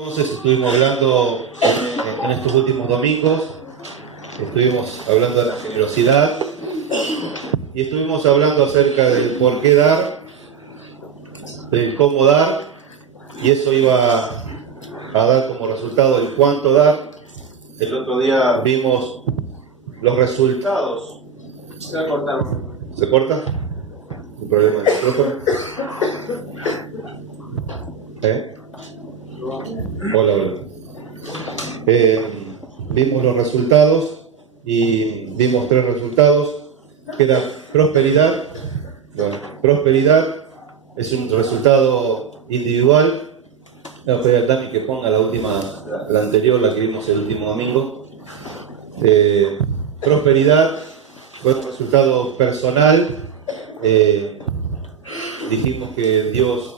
Entonces estuvimos hablando en estos últimos domingos, estuvimos hablando de la generosidad y estuvimos hablando acerca del por qué dar, del cómo dar, y eso iba a dar como resultado el cuánto dar. El otro día vimos los resultados. Se va a cortar. ¿Se corta? ¿Un problema de micrófono? Hola. Vimos los resultados y vimos 3 resultados, que era prosperidad. Bueno, prosperidad es un resultado individual. Le voy a pedir a Tami que ponga la anterior, la que vimos el último domingo. Prosperidad fue un resultado personal. Dijimos que Dios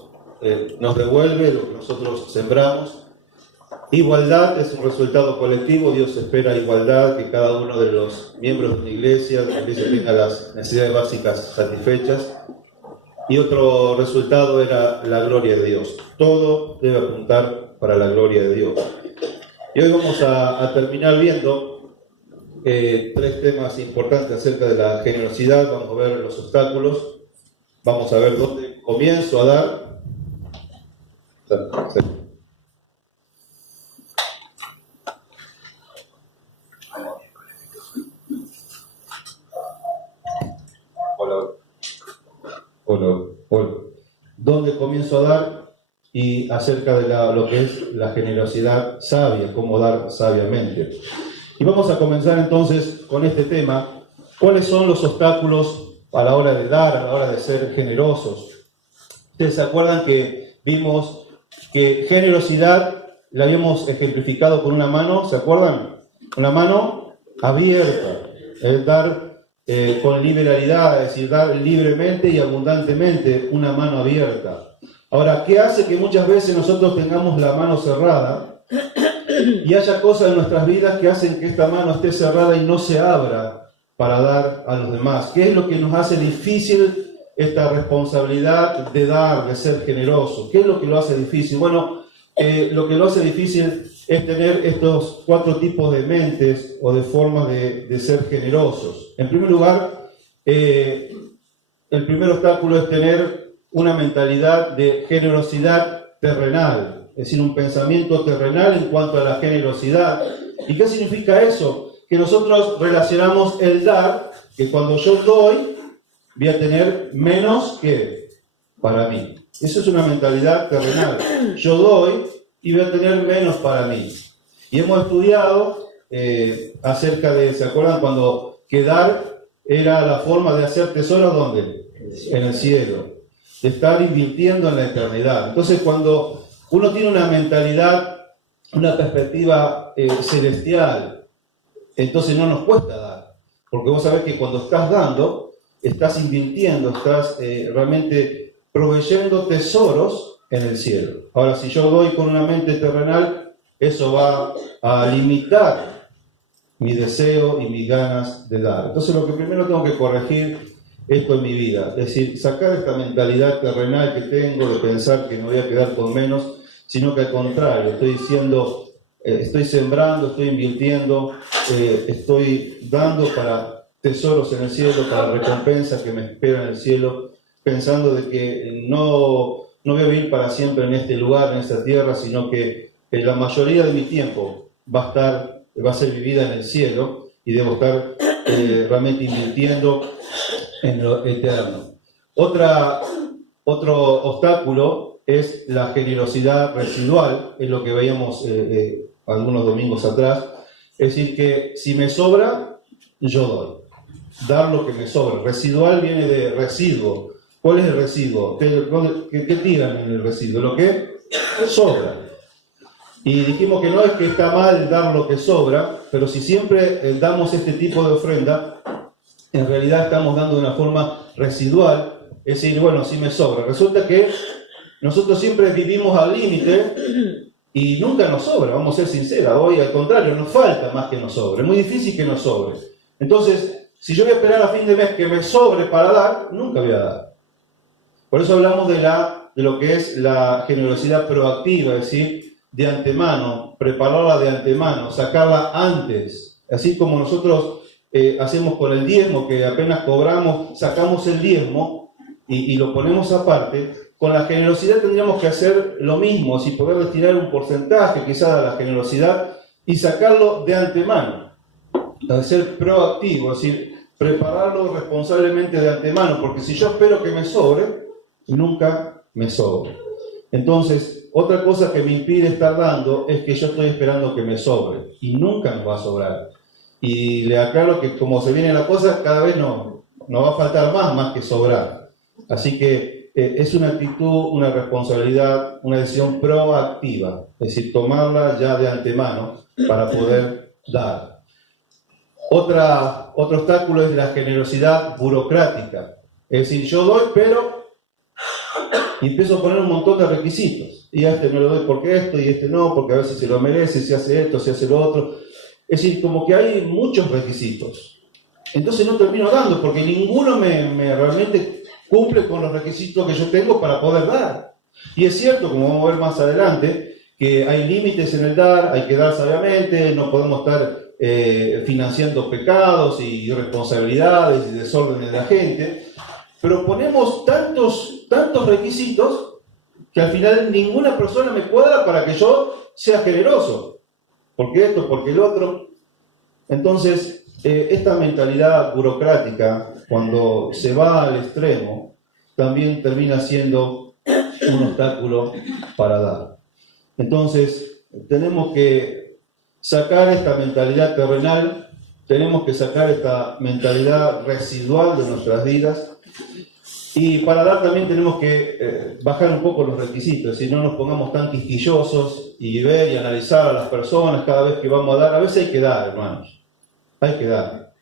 nos devuelve lo que nosotros sembramos. Igualdad es un resultado colectivo. Dios espera igualdad, que cada uno de los miembros de la iglesia tenga las necesidades básicas satisfechas. Y otro resultado era la gloria de Dios. Todo debe apuntar para la gloria de Dios. Y hoy vamos a terminar viendo 3 temas importantes acerca de la generosidad. Vamos a ver los obstáculos. Vamos a ver dónde comienzo a dar. Hola. ¿Dónde comienzo a dar? Y acerca de lo que es la generosidad sabia, cómo dar sabiamente. Y vamos a comenzar entonces con este tema. ¿Cuáles son los obstáculos a la hora de dar, a la hora de ser generosos? Ustedes se acuerdan que vimos que generosidad la habíamos ejemplificado con una mano, ¿se acuerdan? Una mano abierta, el dar con liberalidad, es decir, dar libremente y abundantemente, una mano abierta. Ahora, ¿qué hace que muchas veces nosotros tengamos la mano cerrada y haya cosas en nuestras vidas que hacen que esta mano esté cerrada y no se abra para dar a los demás? ¿Qué es lo que nos hace difícil esta responsabilidad de dar, de ser generoso? ¿Qué es lo que lo hace difícil? Bueno, lo que lo hace difícil es tener estos 4 tipos de mentes o de formas de ser generosos. En primer lugar, el primer obstáculo es tener una mentalidad de generosidad terrenal, es decir, un pensamiento terrenal en cuanto a la generosidad. ¿Y qué significa eso? Que nosotros relacionamos el dar, que cuando yo doy, voy a tener menos que para mí. Eso es una mentalidad terrenal. Yo doy y voy a tener menos para mí. Y hemos estudiado acerca de, ¿se acuerdan cuando que dar era la forma de hacer tesoros? ¿Dónde? En el cielo. De estar invirtiendo en la eternidad. Entonces, cuando uno tiene una mentalidad, una perspectiva celestial, entonces no nos cuesta dar. Porque vos sabés que cuando estás dando, estás invirtiendo, estás realmente proveyendo tesoros en el cielo. Ahora, si yo doy con una mente terrenal, eso va a limitar mi deseo y mis ganas de dar. Entonces, lo que primero tengo que corregir esto en mi vida, es decir, sacar esta mentalidad terrenal que tengo de pensar que no voy a quedar con menos, sino que al contrario, estoy diciendo, estoy sembrando, estoy invirtiendo, estoy dando para tesoros en el cielo, para recompensas que me esperan en el cielo, pensando de que no voy a vivir para siempre en este lugar, en esta tierra, sino que la mayoría de mi tiempo va a ser vivida en el cielo y debo estar realmente invirtiendo en lo eterno. Otro obstáculo es la generosidad residual, es lo que veíamos algunos domingos atrás. Es decir, que si me sobra, yo doy. Dar lo que me sobra. Residual viene de residuo. ¿Cuál es el residuo? ¿Qué tiran en el residuo? Lo que sobra. Y dijimos que no es que está mal dar lo que sobra, pero si siempre damos este tipo de ofrenda, en realidad estamos dando de una forma residual, es decir, bueno, si me sobra. Resulta que nosotros siempre vivimos al límite y nunca nos sobra, vamos a ser sinceros. Hoy, al contrario, nos falta más que nos sobre. Es muy difícil que nos sobre. Entonces, si yo voy a esperar a fin de mes que me sobre para dar, nunca voy a dar. Por eso hablamos de lo que es la generosidad proactiva, es decir, de antemano, prepararla de antemano, sacarla antes, así como nosotros hacemos con el diezmo, que apenas cobramos, sacamos el diezmo y lo ponemos aparte. Con la generosidad tendríamos que hacer lo mismo, si poder destinar un porcentaje quizás a la generosidad y sacarlo de antemano, de ser proactivo, es decir, prepararlo responsablemente de antemano, porque si yo espero que me sobre, nunca me sobre. Entonces, otra cosa que me impide estar dando es que yo estoy esperando que me sobre, y nunca me va a sobrar. Y le aclaro que como se viene la cosa, cada vez no va a faltar más que sobrar. Así que es una actitud, una responsabilidad, una decisión proactiva, es decir, tomarla ya de antemano para poder dar. Otro obstáculo es la generosidad burocrática. Es decir, yo doy, pero y empiezo a poner un montón de requisitos. Y a este no le doy porque esto, y este no, porque a veces se lo merece, si hace esto, si hace lo otro. Es decir, como que hay muchos requisitos. Entonces no termino dando, porque ninguno me realmente cumple con los requisitos que yo tengo para poder dar. Y es cierto, como vamos a ver más adelante, que hay límites en el dar, hay que dar sabiamente, no podemos estar financiando pecados y irresponsabilidades y desórdenes de la gente, pero ponemos tantos requisitos que al final ninguna persona me cuadra para que yo sea generoso. Porque esto, porque el otro. Entonces, esta mentalidad burocrática, cuando se va al extremo, también termina siendo un obstáculo para dar. Entonces, tenemos que sacar esta mentalidad terrenal, tenemos que sacar esta mentalidad residual de nuestras vidas, y para dar también tenemos que bajar un poco los requisitos, si no nos pongamos tan quisquillosos y ver y analizar a las personas cada vez que vamos a dar. A veces hay que dar, hermanos, hay que dar,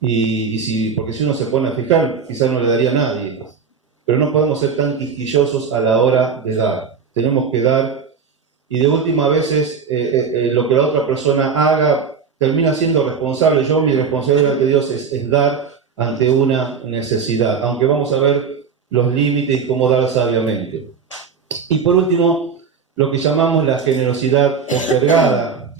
porque si uno se pone a fijar, quizás no le daría a nadie, pero no podemos ser tan quisquillosos a la hora de dar, tenemos que dar. Y de última, a veces lo que la otra persona haga termina siendo responsable. Mi responsabilidad ante Dios es dar ante una necesidad, aunque vamos a ver los límites y cómo dar sabiamente. Y por último, lo que llamamos la generosidad postergada,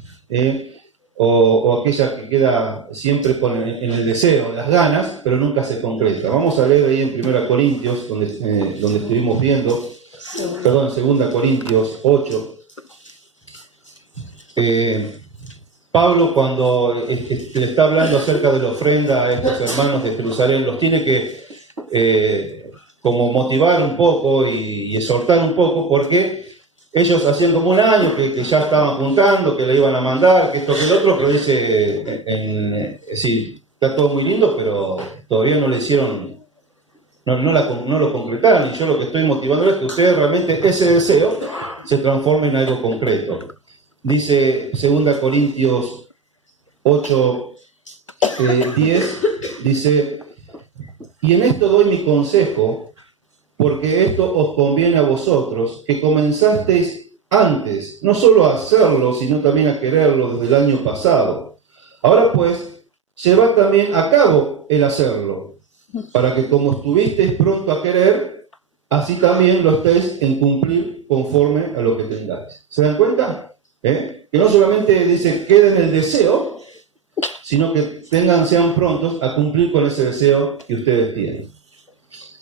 o aquella que queda siempre en el deseo, en las ganas, pero nunca se concreta. Vamos a leer ahí en 1 Corintios, donde estuvimos viendo, 2 Corintios 8. Pablo, cuando le está hablando acerca de la ofrenda a estos hermanos de Jerusalén, los tiene que como motivar un poco y exhortar un poco, porque ellos hacían como un año que ya estaban juntando, que le iban a mandar, que esto, que el otro, pero dice, sí, está todo muy lindo, pero todavía no le hicieron, no lo concretaron, y yo lo que estoy motivando es que ustedes realmente ese deseo se transforme en algo concreto. Dice 2 Corintios 8, 10, dice: y en esto doy mi consejo, porque esto os conviene a vosotros, que comenzasteis antes, no solo a hacerlo, sino también a quererlo desde el año pasado. Ahora pues, llevad también a cabo el hacerlo, para que como estuvisteis pronto a querer, así también lo estéis en cumplir conforme a lo que tengáis. ¿Se dan cuenta? Que no solamente dice queden el deseo, sino que sean prontos a cumplir con ese deseo que ustedes tienen.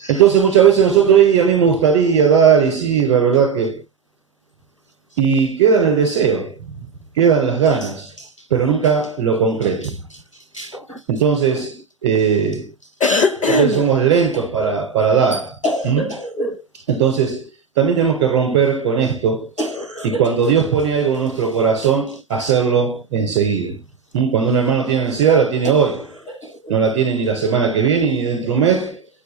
Entonces muchas veces nosotros, a mí me gustaría dar, y sí, la verdad que... Y queda en el deseo, quedan las ganas, pero nunca lo concreto. Entonces, somos lentos para dar. Entonces, también tenemos que romper con esto, y cuando Dios pone algo en nuestro corazón, hacerlo enseguida. Cuando un hermano tiene necesidad, la tiene hoy. No la tiene ni la semana que viene, ni dentro de un mes,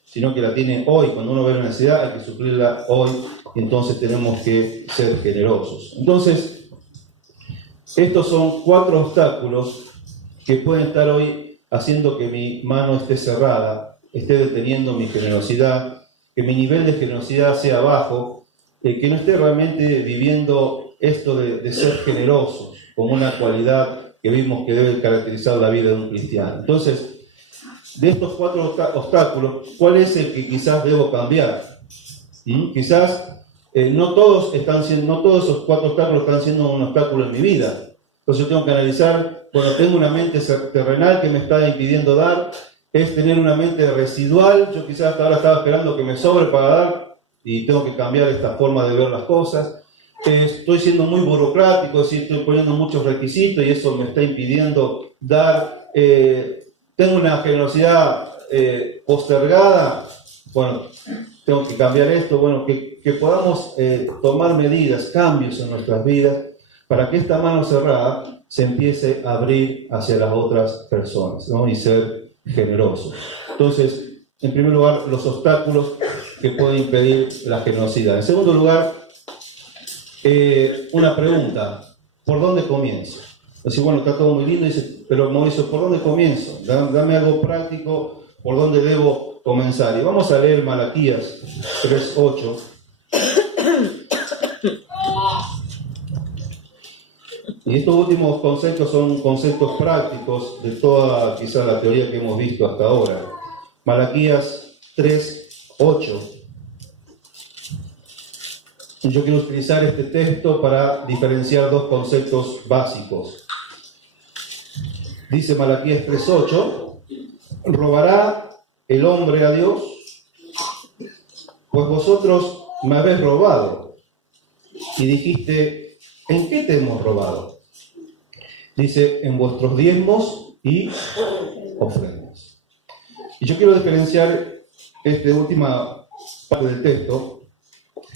sino que la tiene hoy. Cuando uno ve la necesidad, hay que suplirla hoy, y entonces tenemos que ser generosos. Entonces, estos son 4 obstáculos que pueden estar hoy haciendo que mi mano esté cerrada, esté deteniendo mi generosidad, que mi nivel de generosidad sea bajo, que no esté realmente viviendo esto de ser generosos como una cualidad que vimos que debe caracterizar la vida de un cristiano. Entonces, de estos 4 obstáculos, ¿cuál es el que quizás debo cambiar? Quizás no todos esos 4 obstáculos están siendo un obstáculo en mi vida. Entonces yo tengo que analizar, bueno, tengo una mente terrenal que me está impidiendo dar, es tener una mente residual, yo quizás hasta ahora estaba esperando que me sobre para dar y tengo que cambiar esta forma de ver las cosas. Estoy siendo muy burocrático, es decir, estoy poniendo muchos requisitos y eso me está impidiendo dar. Tengo una generosidad postergada, bueno, tengo que cambiar esto, bueno, que podamos tomar medidas, cambios en nuestras vidas para que esta mano cerrada se empiece a abrir hacia las otras personas, ¿no? Y ser generoso. Entonces, en primer lugar, los obstáculos que pueden impedir la generosidad. En segundo lugar, una pregunta: ¿por dónde comienzo? Así, bueno, está todo muy lindo, dice, pero Mauricio, ¿por dónde comienzo? Dame algo práctico, ¿por dónde debo comenzar? Y vamos a leer Malaquías 3:8. Y estos últimos conceptos son conceptos prácticos de toda quizá la teoría que hemos visto hasta ahora. Malaquías 3:8. Yo quiero utilizar este texto para diferenciar dos conceptos básicos. Dice Malaquías 3:8, ¿robará el hombre a Dios? Pues vosotros me habéis robado. Y dijiste, ¿en qué te hemos robado? Dice, en vuestros diezmos y ofrendas. Y yo quiero diferenciar esta última parte del texto,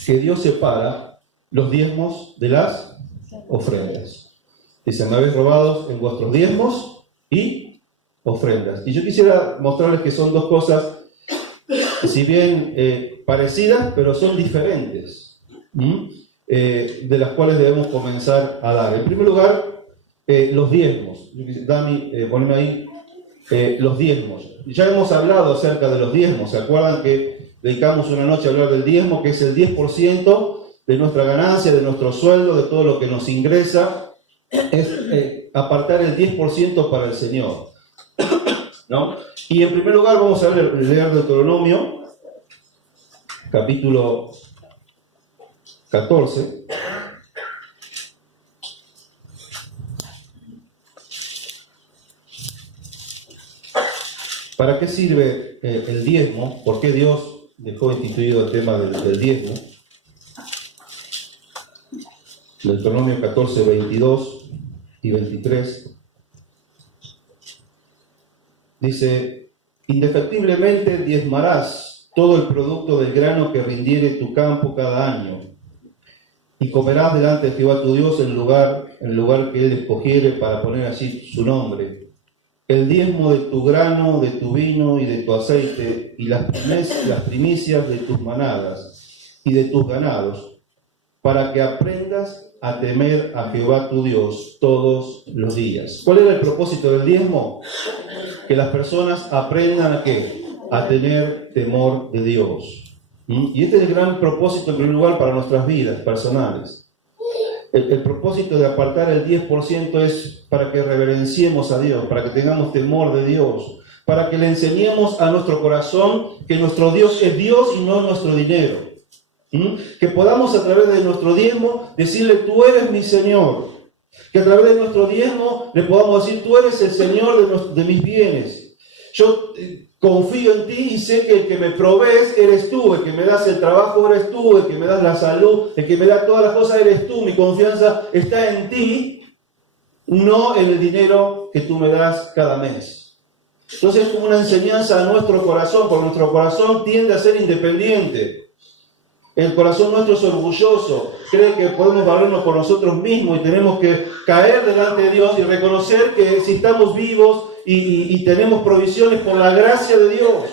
que Dios separa los diezmos de las ofrendas. Dice, me habéis robado en vuestros diezmos y ofrendas. Y yo quisiera mostrarles que son dos cosas, si bien parecidas, pero son diferentes, de las cuales debemos comenzar a dar. En primer lugar, los diezmos. Dami, poneme ahí los diezmos. Ya hemos hablado acerca de los diezmos. ¿Se acuerdan que dedicamos una noche a hablar del diezmo, que es el 10% de nuestra ganancia, de nuestro sueldo, de todo lo que nos ingresa? Es apartar el 10% para el Señor, ¿no? Y en primer lugar vamos a leer Deuteronomio, capítulo 14. ¿Para qué sirve el diezmo? ¿Por qué Dios dejó instituido el tema del diezmo? Deuteronomio 14, 22 y 23. Dice, indefectiblemente diezmarás todo el producto del grano que rindiere tu campo cada año, y comerás delante de Jehová tu Dios en el lugar que él escogiere para poner allí su nombre. El diezmo de tu grano, de tu vino y de tu aceite, y las primicias de tus manadas y de tus ganados, para que aprendas a temer a Jehová tu Dios todos los días. ¿Cuál era el propósito del diezmo? Que las personas aprendan ¿a qué? A tener temor de Dios. Y este es el gran propósito, en primer lugar, para nuestras vidas personales. El propósito de apartar el 10% es para que reverenciemos a Dios, para que tengamos temor de Dios, para que le enseñemos a nuestro corazón que nuestro Dios es Dios y no nuestro dinero. Que podamos a través de nuestro diezmo decirle, tú eres mi Señor. Que a través de nuestro diezmo le podamos decir, tú eres el Señor de mis bienes. Yo confío en ti y sé que el que me provees eres tú, el que me das el trabajo eres tú, el que me das la salud, el que me da todas las cosas eres tú. Mi confianza está en ti, no en el dinero que tú me das cada mes. Entonces es como una enseñanza a nuestro corazón, porque nuestro corazón tiende a ser independiente. El corazón nuestro es orgulloso, cree que podemos valernos por nosotros mismos y tenemos que caer delante de Dios y reconocer que si estamos vivos y tenemos provisiones por la gracia de Dios.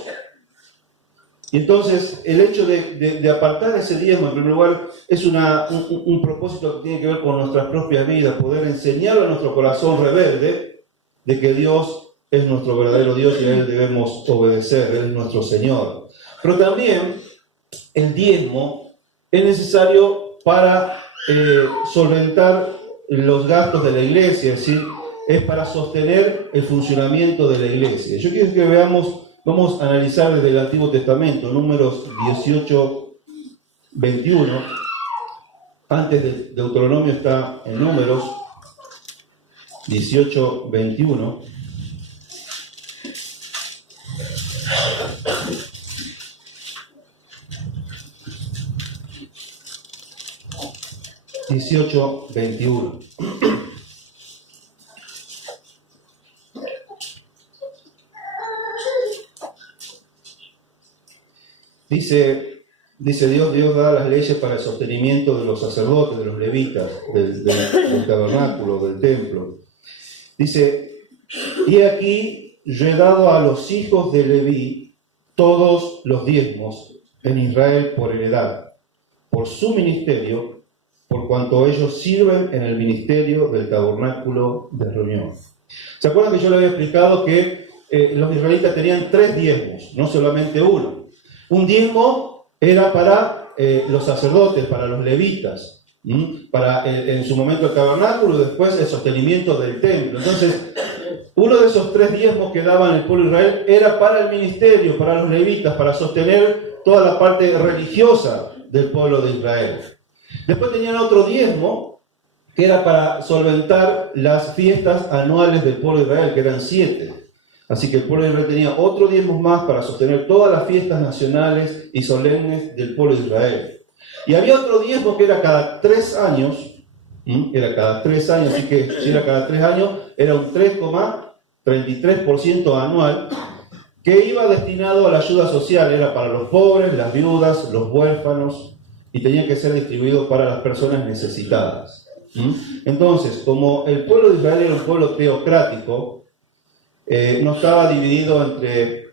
Y entonces el hecho de apartar ese diezmo, en primer lugar, es un propósito que tiene que ver con nuestras propias vidas, poder enseñar a nuestro corazón rebelde de que Dios es nuestro verdadero Dios y a Él debemos obedecer, Él es nuestro Señor. Pero también el diezmo es necesario para solventar los gastos de la iglesia, es decir, es para sostener el funcionamiento de la iglesia. Yo quiero que vamos a analizar desde el Antiguo Testamento, Números 18, 21. Antes de Deuteronomio está en Números 18:21. Dice Dios da las leyes para el sostenimiento de los sacerdotes, de los levitas, del tabernáculo, del templo. Dice, y aquí yo he dado a los hijos de Leví todos los diezmos en Israel por heredad, por su ministerio, por cuanto ellos sirven en el ministerio del tabernáculo de reunión. ¿Se acuerdan que yo les había explicado que los israelitas tenían 3 diezmos, no solamente uno? Un diezmo era para los sacerdotes, para los levitas, para en su momento el tabernáculo, y después el sostenimiento del templo. Entonces, uno de esos 3 diezmos que daban el pueblo de Israel era para el ministerio, para los levitas, para sostener toda la parte religiosa del pueblo de Israel. Después tenían otro diezmo que era para solventar las fiestas anuales del pueblo de Israel, que eran 7. Así que el pueblo de Israel tenía otro diezmo más para sostener todas las fiestas nacionales y solemnes del pueblo de Israel. Y había otro diezmo que era cada 3 años, así que si era cada 3 años, era un 3,33% anual, que iba destinado a la ayuda social, era para los pobres, las viudas, los huérfanos, y tenía que ser distribuido para las personas necesitadas. Entonces, como el pueblo de Israel era un pueblo teocrático, no estaba dividido entre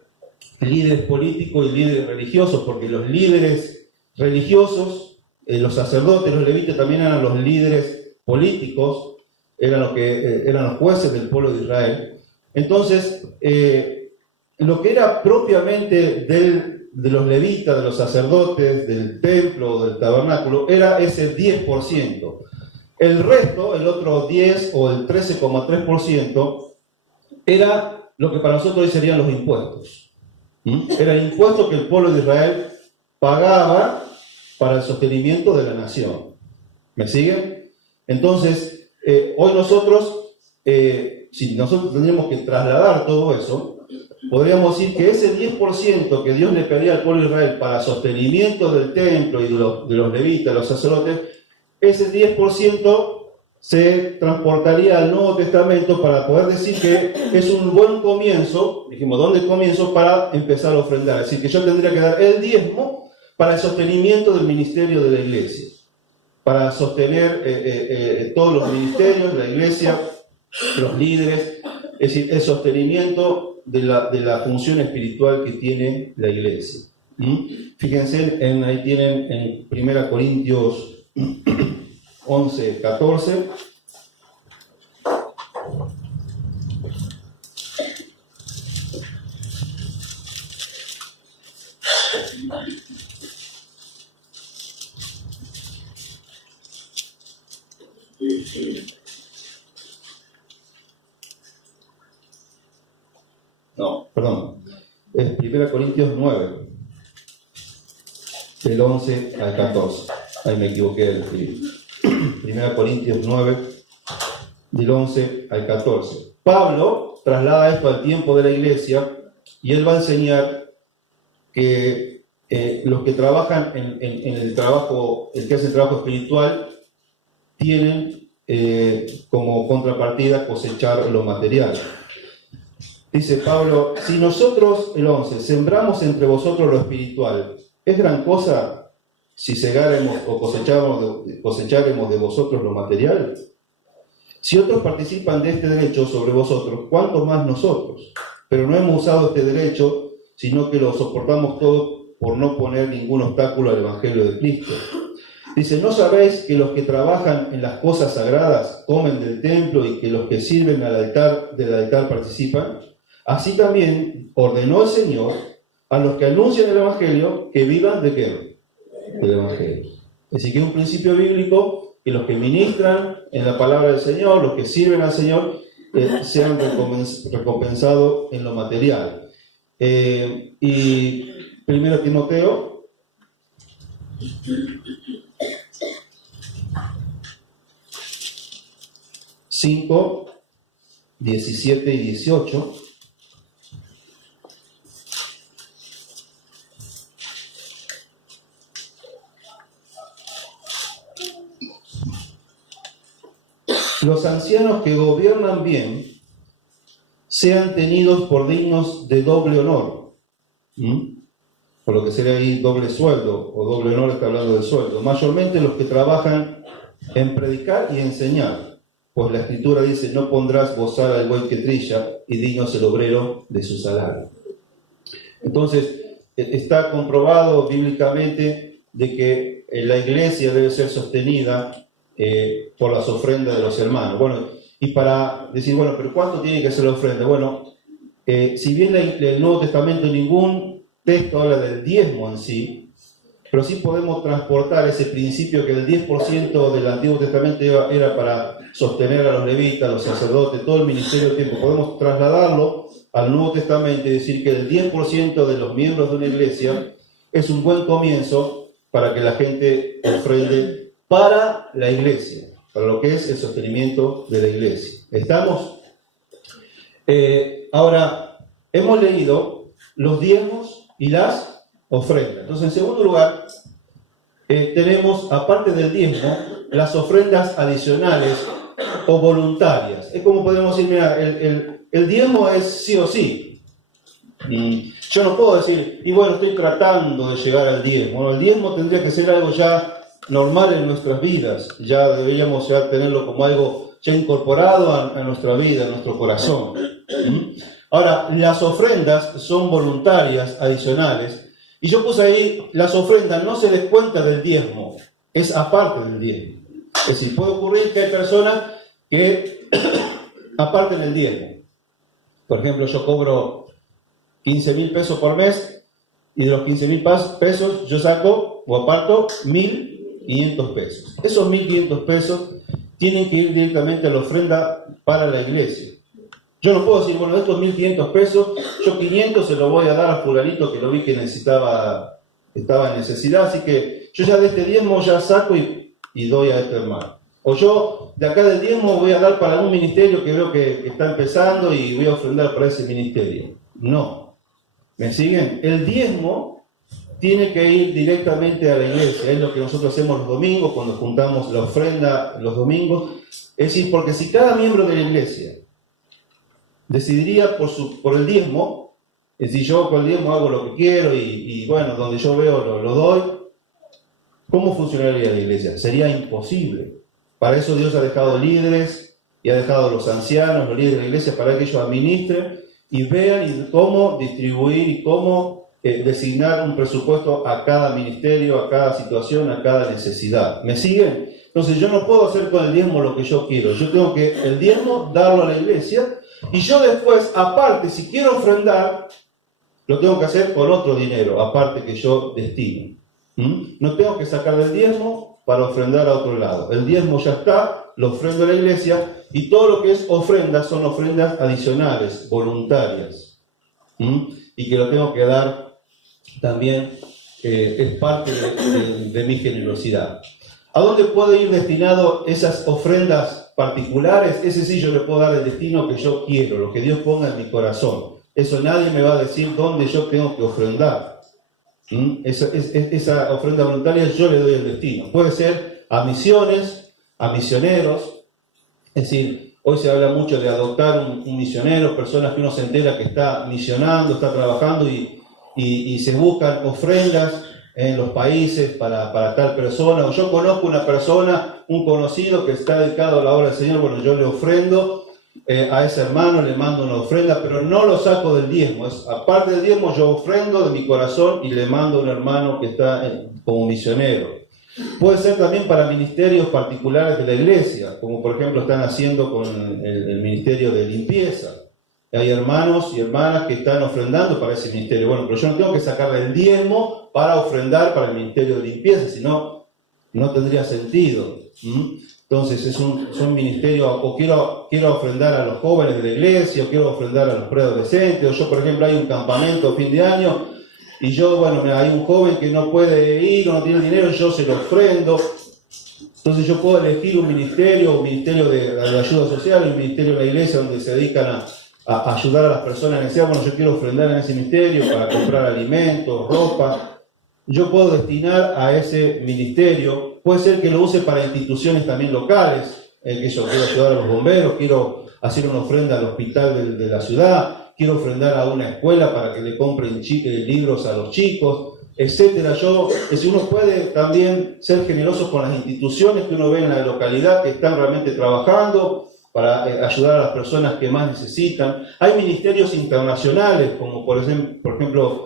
líderes políticos y líderes religiosos, porque los líderes religiosos, los sacerdotes, los levitas también eran los líderes políticos, eran los jueces del pueblo de Israel. Entonces, lo que era propiamente de los levitas, de los sacerdotes, del templo, del tabernáculo, era ese 10%. El resto, el otro 10 o el 13,3%, era lo que para nosotros hoy serían los impuestos. Era el impuesto que el pueblo de Israel pagaba para el sostenimiento de la nación. ¿Me siguen? Entonces, hoy nosotros, si nosotros tendríamos que trasladar todo eso, podríamos decir que ese 10% que Dios le pedía al pueblo de Israel para sostenimiento del templo y de los levitas, los sacerdotes, ese 10% se transportaría al Nuevo Testamento para poder decir que es un buen comienzo, dijimos, ¿dónde comienzo? Para empezar a ofrendar. Es decir, que yo tendría que dar el diezmo para el sostenimiento del ministerio de la iglesia, para sostener todos los ministerios de la iglesia, los líderes, es decir, el sostenimiento de la función espiritual que tiene la iglesia. Fíjense, ahí tienen en 1 Corintios 11, 14. No, perdón. Es 1 Corintios 9, del 11 al 14. Ahí me equivoqué del escribir. 1 Corintios 9, del 11 al 14. Pablo traslada esto al tiempo de la iglesia y él va a enseñar que los que trabajan en el trabajo, el que hace el trabajo espiritual, tienen como contrapartida cosechar lo material. Dice Pablo, si nosotros, el 11, sembramos entre vosotros lo espiritual, ¿es gran cosa si segáremos o cosecharemos de vosotros lo material? Si otros participan de este derecho sobre vosotros, ¿cuánto más nosotros? Pero no hemos usado este derecho, sino que lo soportamos todo por no poner ningún obstáculo al Evangelio de Cristo. Dice, ¿no sabéis que los que trabajan en las cosas sagradas comen del templo y que los que sirven del altar participan? Así también ordenó el Señor a los que anuncian el Evangelio que vivan ¿de qué? Del Evangelio. Es decir, que es un principio bíblico que los que ministran en la palabra del Señor, los que sirven al Señor, sean recompensados en lo material. Y 1 Timoteo 5, 17 y 18. Los ancianos que gobiernan bien sean tenidos por dignos de doble honor. Por lo que sería ahí doble sueldo, o doble honor, está hablando del sueldo. Mayormente los que trabajan en predicar y enseñar. Pues la Escritura dice, no pondrás bozal al buey que trilla, y digno es el obrero de su salario. Entonces, está comprobado bíblicamente de que la iglesia debe ser sostenida por las ofrendas de los hermanos. Bueno, y para decir, bueno, pero ¿cuánto tiene que ser la ofrenda? Bueno, si bien el Nuevo Testamento ningún texto habla del diezmo en sí, pero sí podemos transportar ese principio que el 10% del Antiguo Testamento era para sostener a los levitas, a los sacerdotes, todo el ministerio del tiempo. Podemos trasladarlo al Nuevo Testamento y decir que el 10% de los miembros de una iglesia es un buen comienzo para que la gente ofrende para la iglesia, para lo que es el sostenimiento de la iglesia. ¿Estamos? Ahora, hemos leído los diezmos y las ofrendas. Entonces, en segundo lugar, tenemos, aparte del diezmo, las ofrendas adicionales o voluntarias. Es como podemos decir, mira, el diezmo es sí o sí. Yo no puedo decir, y bueno, estoy tratando de llegar al diezmo. Bueno, el diezmo tendría que ser algo ya normal en nuestras vidas. Ya deberíamos ya tenerlo como algo ya incorporado a nuestra vida, a nuestro corazón. Ahora, las ofrendas son voluntarias, adicionales. Y yo puse ahí, las ofrendas no se descuentan del diezmo, es aparte del diezmo. Es decir, puede ocurrir que hay personas que aparten el diezmo. Por ejemplo, yo cobro 15.000 pesos por mes y de los 15.000 pesos yo saco o aparto 1.500 pesos. Esos 1.500 pesos tienen que ir directamente a la ofrenda para la iglesia. Yo no puedo decir, bueno, de estos 1.500 pesos, yo 500 se lo voy a dar a fulanito que lo vi que estaba en necesidad, así que yo ya de este diezmo ya saco y doy a este hermano. O yo de acá del diezmo voy a dar para un ministerio que veo que está empezando y voy a ofrendar para ese ministerio. No. ¿Me siguen? El diezmo tiene que ir directamente a la iglesia. Es lo que nosotros hacemos los domingos, cuando juntamos la ofrenda los domingos. Es decir, porque si cada miembro de la iglesia decidiría por el diezmo, es decir, yo con el diezmo hago lo que quiero y bueno, donde yo veo lo doy, ¿cómo funcionaría la iglesia? Sería imposible. Para eso Dios ha dejado líderes y ha dejado los ancianos, los líderes de la iglesia, para que ellos administren y vean cómo distribuir y cómo designar un presupuesto a cada ministerio, a cada situación, a cada necesidad. ¿Me siguen? Entonces yo no puedo hacer con el diezmo lo que yo quiero. Yo tengo que el diezmo darlo a la iglesia y yo después, aparte, si quiero ofrendar, lo tengo que hacer con otro dinero, aparte que yo destino. No tengo que sacar del diezmo para ofrendar a otro lado. El diezmo ya está, lo ofrendo a la iglesia y todo lo que es ofrenda son ofrendas adicionales, voluntarias. Y que lo tengo que dar también, es parte de mi generosidad. ¿A dónde puede ir destinado esas ofrendas particulares? Ese sí yo le puedo dar el destino que yo quiero, lo que Dios ponga en mi corazón. Eso nadie me va a decir dónde yo tengo que ofrendar. Esa ofrenda voluntaria yo le doy el destino. Puede ser a misiones, a misioneros. Es decir, hoy se habla mucho de adoptar un misionero, personas que uno se entera que está misionando, está trabajando y se buscan ofrendas en los países para tal persona. O yo conozco una persona, un conocido que está dedicado a la obra del Señor, bueno, yo le ofrendo a ese hermano, le mando una ofrenda, pero no lo saco del diezmo. Aparte del diezmo, yo ofrendo de mi corazón y le mando a un hermano que está como misionero. Puede ser también para ministerios particulares de la iglesia, como por ejemplo están haciendo con el ministerio de limpieza. Hay hermanos y hermanas que están ofrendando para ese ministerio. Bueno, pero yo no tengo que sacarle el diezmo para ofrendar para el ministerio de limpieza, sino no tendría sentido. Entonces es un ministerio, o quiero ofrendar a los jóvenes de la iglesia, o quiero ofrendar a los preadolescentes, o yo, por ejemplo, hay un campamento a fin de año, y yo, bueno, hay un joven que no puede ir o no tiene dinero, yo se lo ofrendo. Entonces yo puedo elegir un ministerio de ayuda social, un ministerio de la iglesia donde se dedican a ayudar a las personas necesitadas. Bueno, yo quiero ofrendar en ese ministerio para comprar alimentos, ropa. Yo puedo destinar a ese ministerio. Puede ser que lo use para instituciones también locales, que yo quiero ayudar a los bomberos, quiero hacer una ofrenda al hospital de la ciudad, quiero ofrendar a una escuela para que le compren libros a los chicos, etcétera. Uno puede también ser generoso con las instituciones que uno ve en la localidad que están realmente trabajando para ayudar a las personas que más necesitan. Hay ministerios internacionales, como por ejemplo,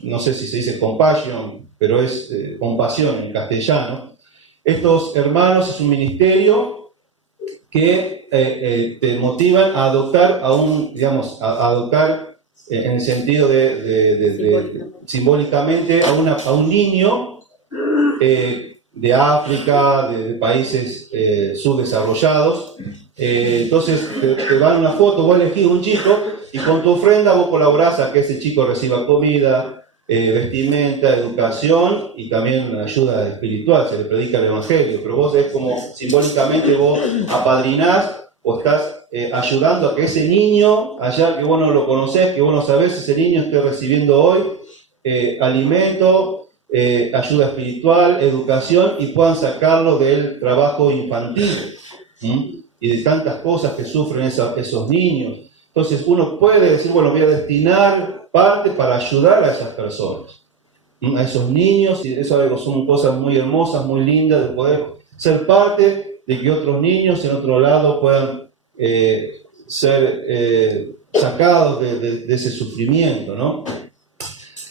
no sé si se dice compassion, pero es compasión en castellano. Estos hermanos es un ministerio que te motivan a adoptar adoptar en el sentido simbólicamente a un niño de África, de países subdesarrollados. Entonces te dan una foto, vos elegís un chico y con tu ofrenda vos colaborás a que ese chico reciba comida, vestimenta, educación y también ayuda espiritual, se le predica el evangelio, pero vos es como simbólicamente vos apadrinás o estás ayudando a que ese niño, allá que vos no lo conocés, que vos no sabés, ese niño esté recibiendo hoy alimento, ayuda espiritual, educación y puedan sacarlo del trabajo infantil y de tantas cosas que sufren esos niños. Entonces uno puede decir, bueno, voy a destinar parte para ayudar a esas personas, a esos niños, y eso son cosas muy hermosas, muy lindas, de poder ser parte de que otros niños en otro lado puedan ser sacados de ese sufrimiento, ¿no?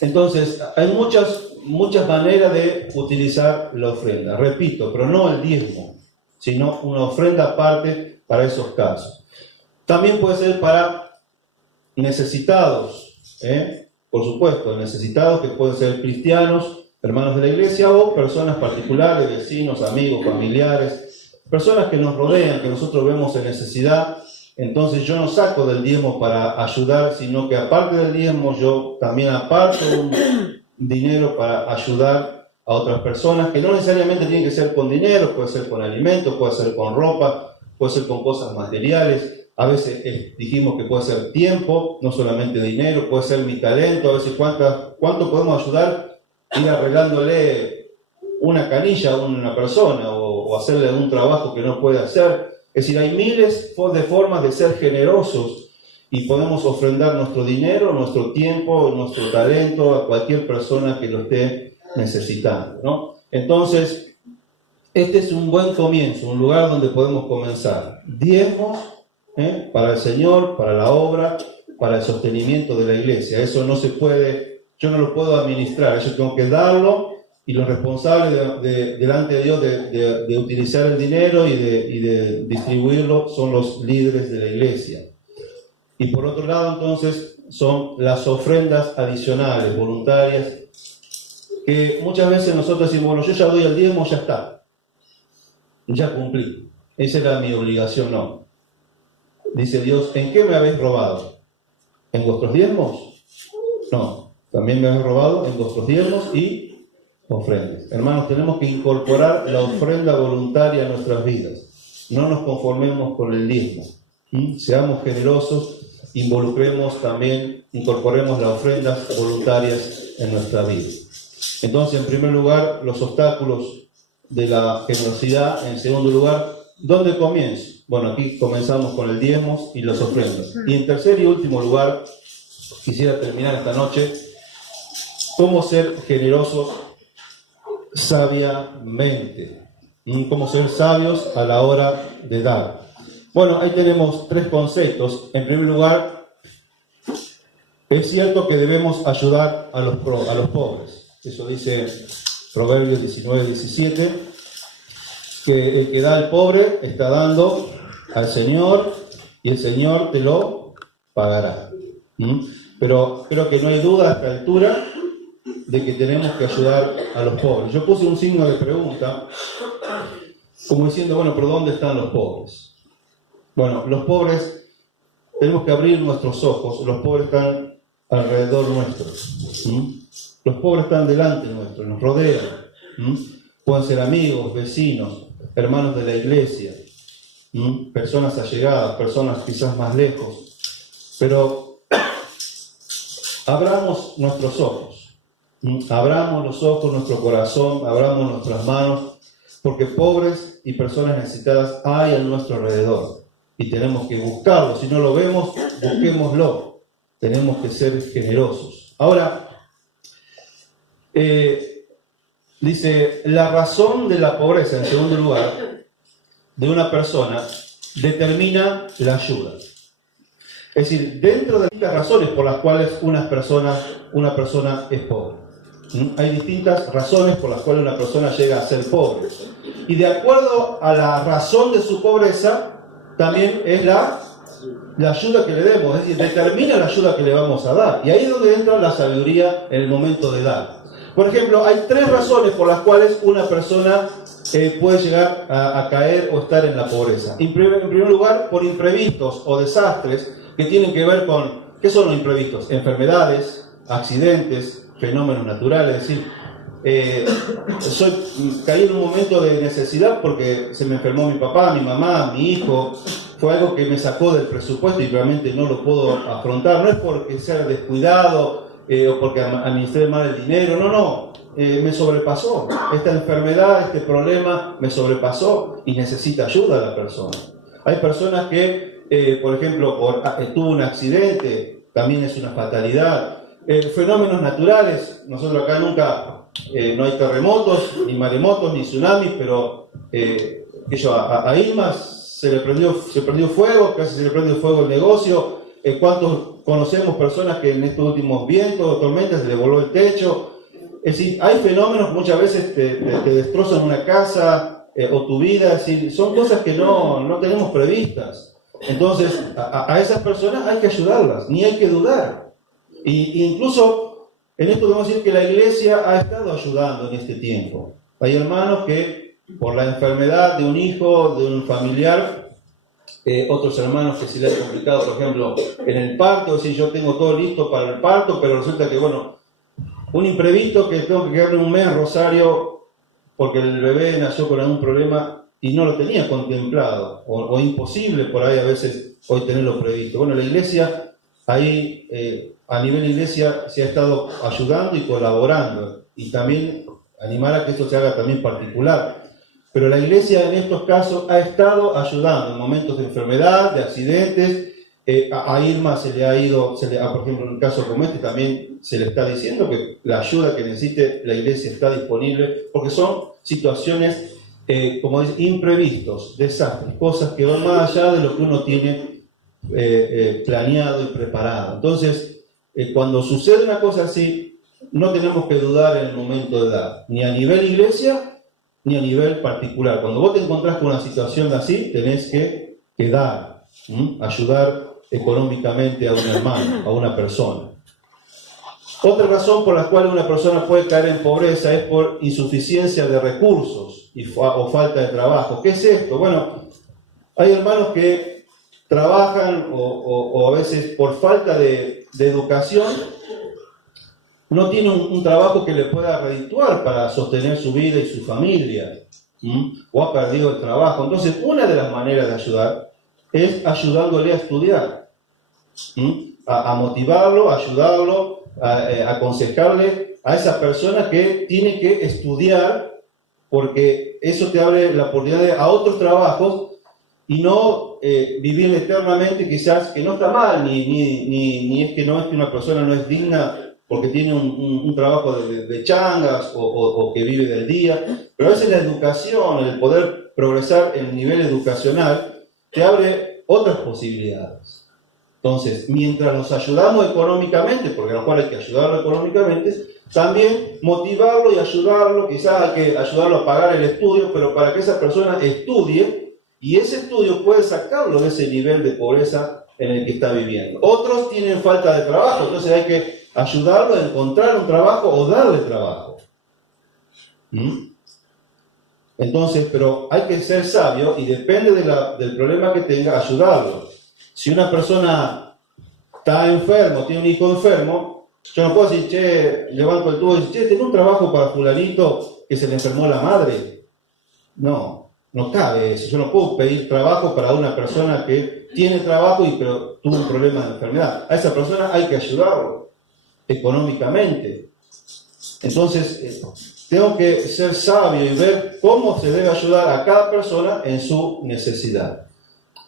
Entonces, hay muchas maneras de utilizar la ofrenda, repito, pero no el diezmo, sino una ofrenda aparte para esos casos. También puede ser para necesitados, por supuesto, necesitados que pueden ser cristianos, hermanos de la iglesia o personas particulares, vecinos, amigos, familiares, personas que nos rodean, que nosotros vemos en necesidad. Entonces yo no saco del diezmo para ayudar, sino que aparte del diezmo yo también aparto un dinero para ayudar a otras personas, que no necesariamente tienen que ser con dinero, puede ser con alimentos, puede ser con ropa, puede ser con cosas materiales. A veces dijimos que puede ser tiempo, no solamente dinero, puede ser mi talento. A veces cuánto podemos ayudar, ir arreglándole una canilla a una persona o hacerle un trabajo que no puede hacer. Es decir, hay miles de formas de ser generosos y podemos ofrendar nuestro dinero, nuestro tiempo, nuestro talento a cualquier persona que lo esté necesitando, ¿no? Entonces, este es un buen comienzo, un lugar donde podemos comenzar. Diezmos para el Señor, para la obra, para el sostenimiento de la iglesia. Eso no se puede, yo no lo puedo administrar, yo tengo que darlo. Y los responsables delante de Dios de utilizar el dinero y de distribuirlo son los líderes de la iglesia. Y por otro lado, entonces, son las ofrendas adicionales, voluntarias, que muchas veces nosotros decimos, bueno, yo ya doy el diezmo, ya está. Ya cumplí. Esa era mi obligación, no. Dice Dios, ¿en qué me habéis robado? ¿En vuestros diezmos? No. También me habéis robado en vuestros diezmos y ofrendas. Hermanos, tenemos que incorporar la ofrenda voluntaria a nuestras vidas. No nos conformemos con el diezmo. Seamos generosos, incorporemos las ofrendas voluntarias en nuestra vida. Entonces, en primer lugar, los obstáculos de la generosidad. En segundo lugar, ¿dónde comienzo? Bueno, aquí comenzamos con el diezmo y las ofrendas. Y en tercer y último lugar, quisiera terminar esta noche, cómo ser generosos sabiamente. Cómo ser sabios a la hora de dar. Bueno, ahí tenemos tres conceptos. En primer lugar, es cierto que debemos ayudar a los pobres. Eso dice Proverbios 19:17, que el que da al pobre está dando al Señor y el Señor te lo pagará. Pero creo que no hay duda a esta altura de que tenemos que ayudar a los pobres. Yo puse un signo de pregunta, como diciendo, bueno, pero ¿dónde están los pobres? Bueno, los pobres, tenemos que abrir nuestros ojos, los pobres están alrededor nuestro. Los pobres están delante nuestro, nos rodean. pueden ser amigos, vecinos, hermanos de la iglesia, personas allegadas, personas quizás más lejos. Pero abramos nuestros ojos, abramos los ojos, nuestro corazón, abramos nuestras manos, porque pobres y personas necesitadas hay a nuestro alrededor y tenemos que buscarlo. Si no lo vemos, busquémoslo. Tenemos que ser generosos. Ahora, dice, la razón de la pobreza, en segundo lugar, de una persona, determina la ayuda. Es decir, dentro de las razones por las cuales una persona es pobre. Hay distintas razones por las cuales una persona llega a ser pobre. Y de acuerdo a la razón de su pobreza, también es la ayuda que le demos. Es decir, determina la ayuda que le vamos a dar. Y ahí es donde entra la sabiduría en el momento de dar. Por ejemplo, hay 3 razones por las cuales una persona puede llegar a caer o estar en la pobreza. En primer lugar, por imprevistos o desastres que tienen que ver con... ¿Qué son los imprevistos? Enfermedades, accidentes, fenómenos naturales. Es decir, caí en un momento de necesidad porque se me enfermó mi papá, mi mamá, mi hijo. Fue algo que me sacó del presupuesto y realmente no lo puedo afrontar. No es porque sea descuidado o porque administré mal el dinero, no. Me sobrepasó. Esta enfermedad, este problema me sobrepasó y necesita ayuda a la persona. Hay personas que, por ejemplo, tuvo un accidente, también es una fatalidad. Fenómenos naturales, nosotros acá nunca, no hay terremotos, ni maremotos, ni tsunamis, pero a Irma se prendió fuego, casi se le prendió fuego el negocio. ¿Cuántos conocemos personas que en estos últimos vientos, tormentas, se le voló el techo? Es decir, hay fenómenos que muchas veces te destrozan una casa o tu vida. Es decir, son cosas que no tenemos previstas. Entonces, a esas personas hay que ayudarlas, ni hay que dudar. Y incluso en esto podemos decir que la iglesia ha estado ayudando en este tiempo. Hay hermanos que por la enfermedad de un hijo, de un familiar, otros hermanos que se les ha complicado, por ejemplo, en el parto. Es decir, yo tengo todo listo para el parto, pero resulta que, un imprevisto que tengo que quedarme un mes en Rosario porque el bebé nació con algún problema y no lo tenía contemplado, o imposible por ahí a veces hoy tenerlo previsto. La iglesia ahí, a nivel iglesia, se ha estado ayudando y colaborando, y también animar a que esto se haga también particular. Pero la iglesia en estos casos ha estado ayudando en momentos de enfermedad, de accidentes. A Irma se le ha ido, por ejemplo, en un caso como este, también se le está diciendo que la ayuda que necesite la iglesia está disponible, porque son situaciones, como dice, imprevistos, desastres, cosas que van más allá de lo que uno tiene planeado y preparado. Entonces, cuando sucede una cosa así, no tenemos que dudar en el momento de dar, ni a nivel iglesia, ni a nivel particular. Cuando vos te encontrás con una situación así, tenés que dar, ayudar económicamente a un hermano, a una persona. Otra razón por la cual una persona puede caer en pobreza es por insuficiencia de recursos o falta de trabajo. ¿Qué es esto? Hay hermanos que trabajan o a veces por falta de educación no tienen un trabajo que le pueda redituar para sostener su vida y su familia, o ha perdido el trabajo. Entonces, una de las maneras de ayudar es ayudándole a estudiar, a motivarlo, a ayudarlo, a aconsejarle a esa persona que tiene que estudiar, porque eso te abre la oportunidad a otros trabajos y no vivir eternamente, quizás, que no está mal, ni es que una persona no es digna porque tiene un trabajo de changas o que vive del día. Pero a veces la educación, el poder progresar en el nivel educacional, te abre otras posibilidades. Entonces, mientras nos ayudamos económicamente, porque a lo mejor hay que ayudarlo económicamente, también motivarlo y ayudarlo, quizás hay que ayudarlo a pagar el estudio, pero para que esa persona estudie, y ese estudio puede sacarlo de ese nivel de pobreza en el que está viviendo. Otros tienen falta de trabajo, entonces hay que ayudarlo a encontrar un trabajo o darle trabajo. Entonces, pero hay que ser sabio y depende del problema que tenga, ayudarlo. Si una persona está enfermo, tiene un hijo enfermo, Yo no puedo decir, che, levanto el tubo y decir, che, ¿tenés un trabajo para fulanito que se le enfermó la madre? No, no cabe eso. Yo no puedo pedir trabajo para una persona que tiene trabajo pero tuvo un problema de enfermedad. A esa persona hay que ayudarlo económicamente. Entonces, tengo que ser sabio y ver cómo se debe ayudar a cada persona en su necesidad.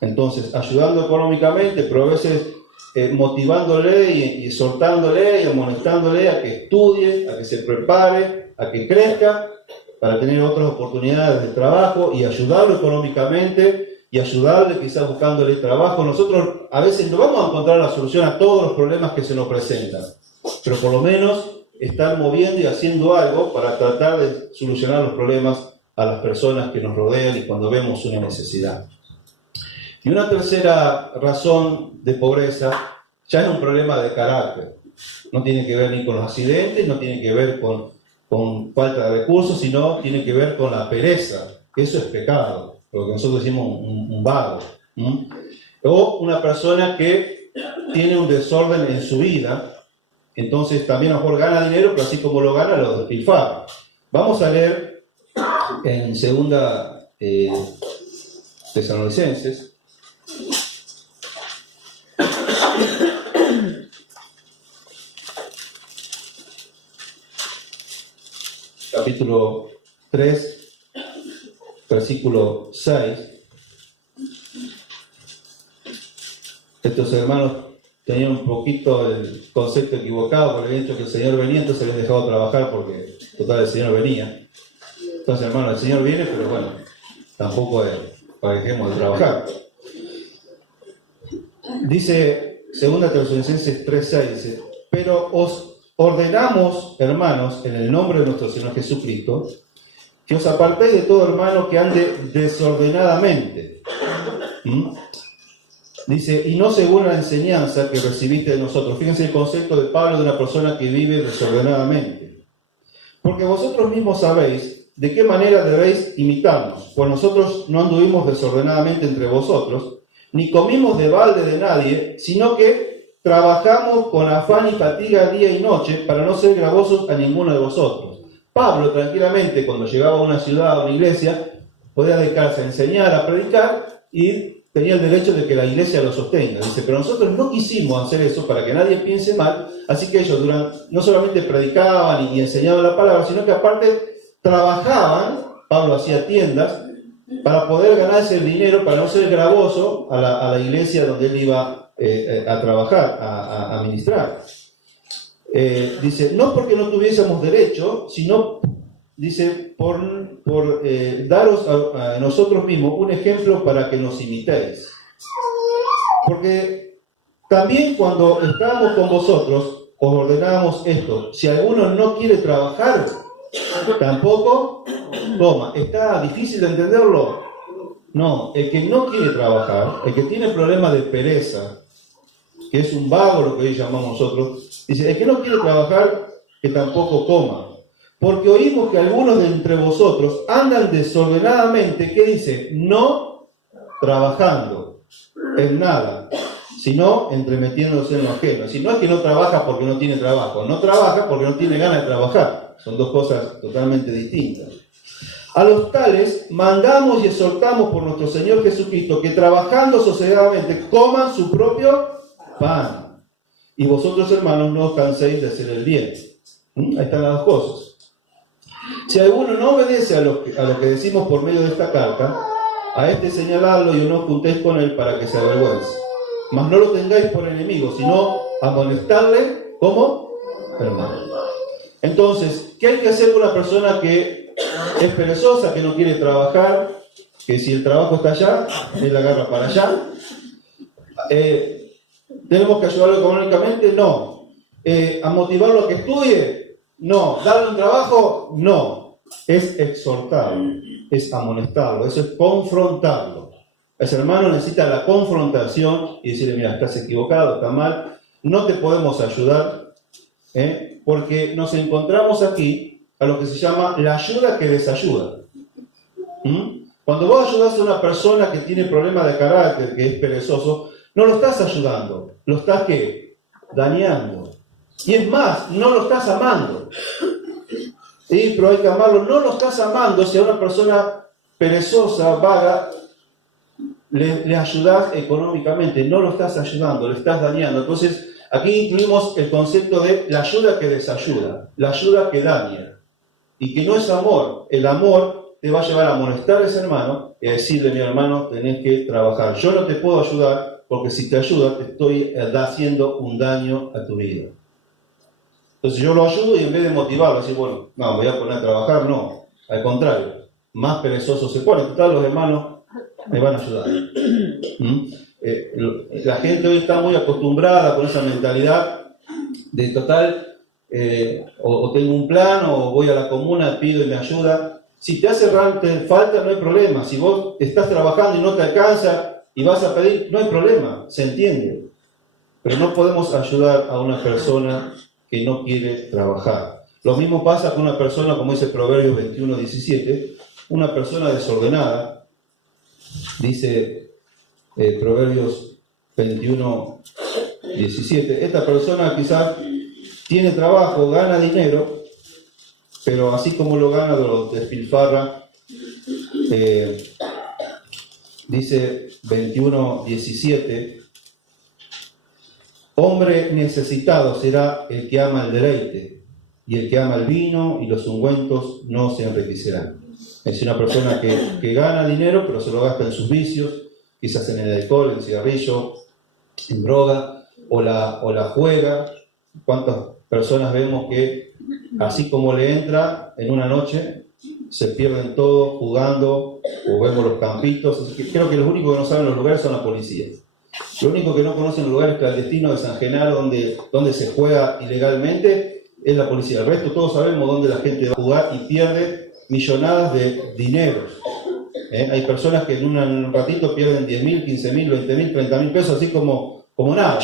Entonces, ayudando económicamente, pero a veces motivándole y exhortándole y amonestándole a que estudie, a que se prepare, a que crezca, para tener otras oportunidades de trabajo y ayudarlo económicamente y ayudarle quizás buscándole trabajo. Nosotros a veces no vamos a encontrar la solución a todos los problemas que se nos presentan, pero por lo menos estar moviendo y haciendo algo para tratar de solucionar los problemas a las personas que nos rodean y cuando vemos una necesidad. Y una tercera razón de pobreza ya es un problema de carácter. No tiene que ver ni con los accidentes, no tiene que ver con falta de recursos, sino tiene que ver con la pereza, que eso es pecado, lo que nosotros decimos un vago. O una persona que tiene un desorden en su vida, entonces también a lo mejor gana dinero, pero así como lo gana, lo despilfarra. Vamos a leer en 2 Tesalonicenses, capítulo 3, versículo 6. Estos hermanos tenían un poquito el concepto equivocado por el hecho que el Señor venía, entonces les dejaba trabajar porque total el Señor venía. Entonces, hermanos, el Señor viene, pero bueno, tampoco dejemos de trabajar. Dice 2 Tesalonicenses 3:6, dice, pero os ordenamos, hermanos, en el nombre de nuestro Señor Jesucristo, que os apartéis de todo hermano que ande desordenadamente. Dice, y no según la enseñanza que recibiste de nosotros. Fíjense el concepto de Pablo de una persona que vive desordenadamente. Porque vosotros mismos sabéis de qué manera debéis imitarnos, pues nosotros no anduvimos desordenadamente entre vosotros, ni comimos de balde de nadie, sino que trabajamos con afán y fatiga día y noche para no ser gravosos a ninguno de vosotros. Pablo, tranquilamente, cuando llegaba a una ciudad o una iglesia, podía dedicarse a enseñar, a predicar, y tenía el derecho de que la iglesia lo sostenga. Dice, pero nosotros no quisimos hacer eso para que nadie piense mal, así que ellos no solamente predicaban y enseñaban la palabra, sino que aparte trabajaban. Pablo hacía tiendas para poder ganarse el dinero, para no ser gravoso a la iglesia donde él iba a trabajar, a ministrar. Dice, no porque no tuviésemos derecho, sino, dice, por daros a nosotros mismos un ejemplo para que nos imitéis. Porque también cuando estábamos con vosotros, os ordenábamos esto: si alguno no quiere trabajar, tampoco coma. ¿Está difícil de entenderlo? No, el que no quiere trabajar, el que tiene problemas de pereza, que es un vago, lo que hoy llamamos nosotros, dice, el que no quiere trabajar, que tampoco coma. Porque oímos que algunos de entre vosotros andan desordenadamente, ¿qué dice? No trabajando en nada, sino entremetiéndose en lo ajeno. Si no es que no trabaja porque no tiene trabajo, no trabaja porque no tiene ganas de trabajar. Son dos cosas totalmente distintas. A los tales mandamos y exhortamos por nuestro Señor Jesucristo que trabajando sosegadamente coman su propio pan. Y vosotros, hermanos, no os canséis de hacer el bien. Ahí están las dos cosas. Si alguno no obedece a lo que decimos por medio de esta carta, a este señaladlo y no os juntéis con él para que se avergüence. Mas no lo tengáis por enemigo, sino amonestarle como hermano. Entonces, ¿qué hay que hacer con una persona que es perezosa, que no quiere trabajar, que si el trabajo está allá, él la agarra para allá? ¿Tenemos que ayudarlo económicamente? No. ¿A motivarlo a que estudie? No. ¿Darle un trabajo? No. Es exhortarlo, es amonestarlo, eso es confrontarlo. Ese hermano necesita la confrontación y decirle, mira, estás equivocado, está mal, no te podemos ayudar, porque nos encontramos aquí a lo que se llama la ayuda que desayuda. Cuando vos ayudas a una persona que tiene problemas de carácter, que es perezoso, no lo estás ayudando, lo estás ¿qué? Dañando. Y es más, no lo estás amando. Sí, pero hay que amarlo. No lo estás amando si a una persona perezosa, vaga, le ayudas económicamente. No lo estás ayudando, le estás dañando. Entonces, aquí incluimos el concepto de la ayuda que desayuda, la ayuda que daña. Y que no es amor. El amor te va a llevar a molestar a ese hermano y a decirle, mi hermano, tenés que trabajar. Yo no te puedo ayudar porque si te ayudo te estoy haciendo un daño a tu vida. Entonces yo lo ayudo y en vez de motivarlo, decir, bueno, no, voy a poner a trabajar, no. Al contrario, más perezoso se pone. Total, los hermanos me van a ayudar. La gente hoy está muy acostumbrada con esa mentalidad de total, o tengo un plan, o voy a la comuna, pido y me ayuda. Si te hace falta, no hay problema. Si vos estás trabajando y no te alcanza y vas a pedir, no hay problema, se entiende. Pero no podemos ayudar a una persona que no quiere trabajar. Lo mismo pasa con una persona, como dice Proverbios 21:17, una persona desordenada. Dice Proverbios 21:17, esta persona quizás tiene trabajo, gana dinero, pero así como lo gana, lo despilfarra. Dice 21:17, hombre necesitado será el que ama el deleite, y el que ama el vino y los ungüentos no se enriquecerán. Es una persona que gana dinero, pero se lo gasta en sus vicios, quizás en el alcohol, en el cigarrillo, en droga, o la juega. ¿Cuántas personas vemos que, así como le entra en una noche, se pierden todo jugando, o vemos los campitos? Creo que los únicos que no saben los lugares son las policías. Lo único que no conocen los lugares clandestinos de San Genaro, donde se juega ilegalmente, es la policía. El resto todos sabemos dónde la gente va a jugar y pierde millonadas de dineros. Hay personas que en un ratito pierden 10.000, 15.000, 20.000, 30.000 pesos, así como nada.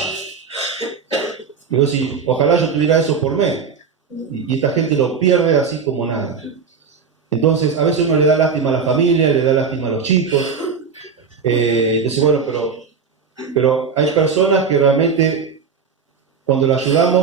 Digo, sí, ojalá yo tuviera eso por mes. Y esta gente lo pierde así como nada. Entonces, a veces uno le da lástima a la familia, le da lástima a los chicos. Entonces, bueno, pero hay personas que realmente, cuando lo ayudamos,